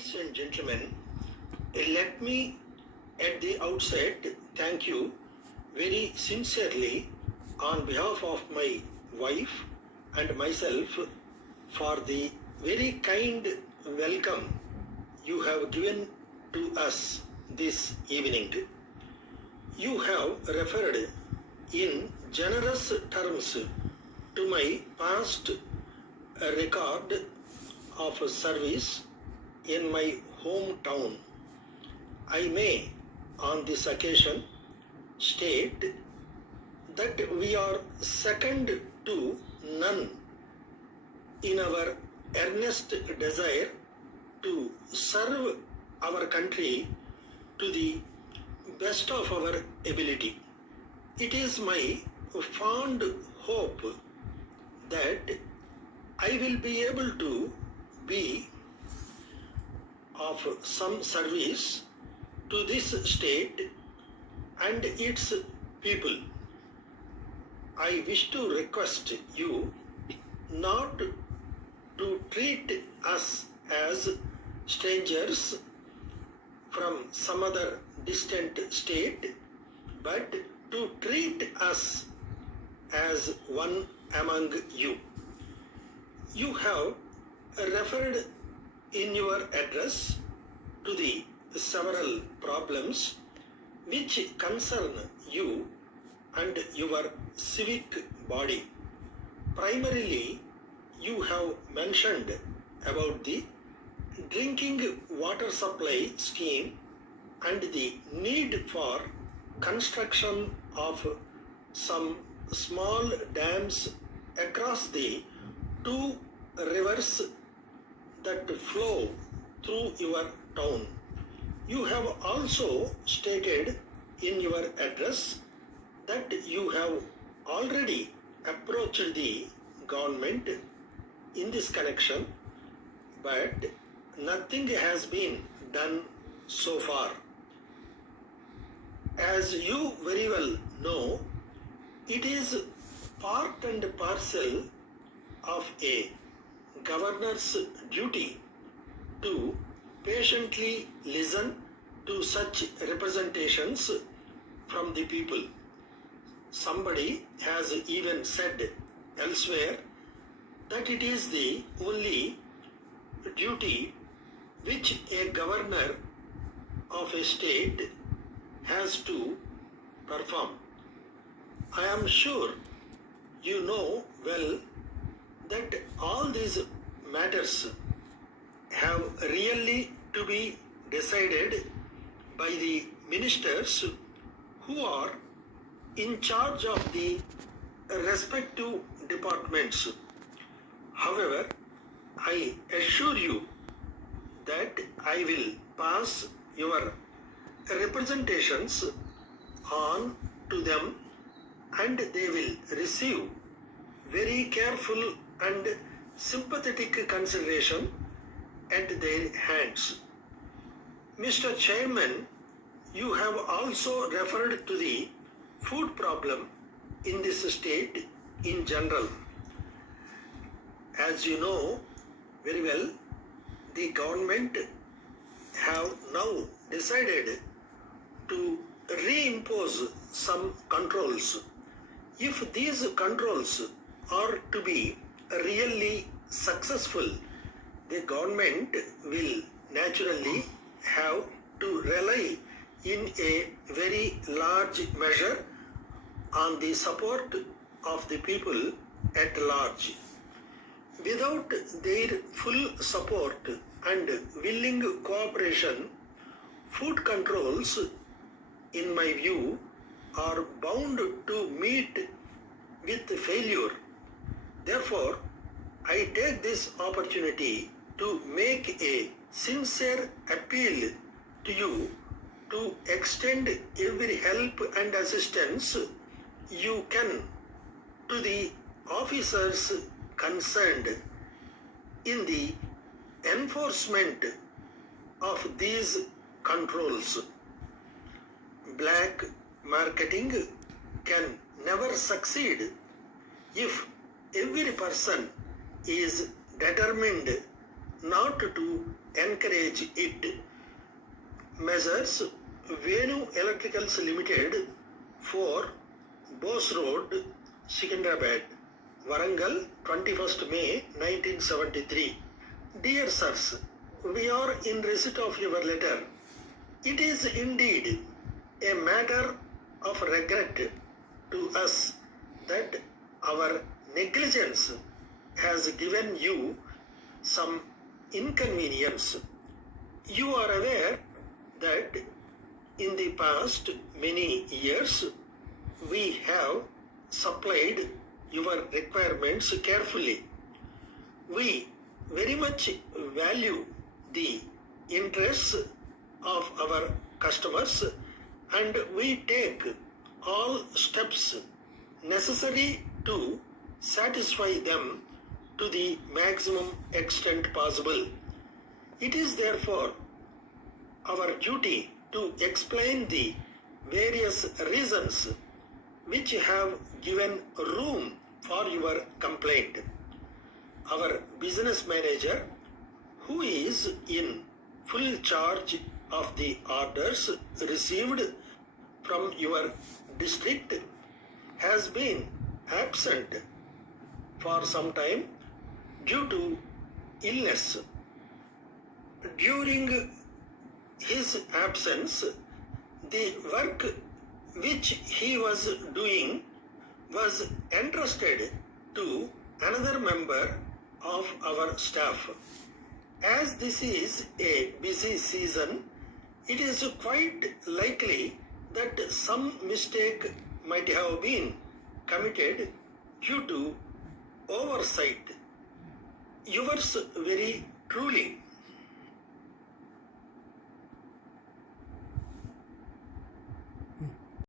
Ladies and gentlemen, let me at the outset thank you very sincerely on behalf of my wife and myself for the very kind welcome you have given to us this evening. You have referred in generous terms to my past record of service in my hometown. I may, on this occasion, state that we are second to none in our earnest desire to serve our country to the best of our ability. It is my fond hope that I will be able to be of some service to this state and its people. I wish to request you not to treat us as strangers from some other distant state, but to treat us as one among you. You have referred in your address to the several problems which concern you and your civic body. Primarily, you have mentioned about the drinking water supply scheme and the need for construction of some small dams across the two rivers that flow through your town. You have also stated in your address that you have already approached the government in this connection, but nothing has been done so far. As you very well know, it is part and parcel of a governor's duty to patiently listen to such representations from the people. Somebody has even said elsewhere that it is the only duty which a governor of a state has to perform. I am sure you know well that all these matters have really to be decided by the ministers who are in charge of the respective departments. However, I assure you that I will pass your representations on to them and they will receive very careful and sympathetic consideration at their hands. Mr. Chairman, you have also referred to the food problem in this state in general. As you know very well, the government have now decided to reimpose some controls. If these controls are to be really successful, the government will naturally have to rely in a very large measure on the support of the people at large. Without their full support and willing cooperation, food controls, in my view, are bound to meet with failure. Therefore, I take this opportunity to make a sincere appeal to you to extend every help and assistance you can to the officers concerned in the enforcement of these controls. Black marketing can never succeed if every person is determined not to encourage it. Measures Venu Electricals Limited for Bose Road, Secunderabad, Warangal, 21st May 1973. Dear sirs, we are in receipt of your letter. It is indeed a matter of regret to us that our negligence has given you some inconvenience. You are aware that in the past many years we have supplied your requirements carefully. We very much value the interests of our customers and we take all steps necessary to satisfy them to the maximum extent possible. It is therefore our duty to explain the various reasons which have given room for your complaint. Our business manager, who is in full charge of the orders received from your district, has been absent for some time due to illness. During his absence, the work which he was doing was entrusted to another member of our staff. As this is a busy season, it is quite likely that some mistake might have been committed due to oversight. Yours very truly,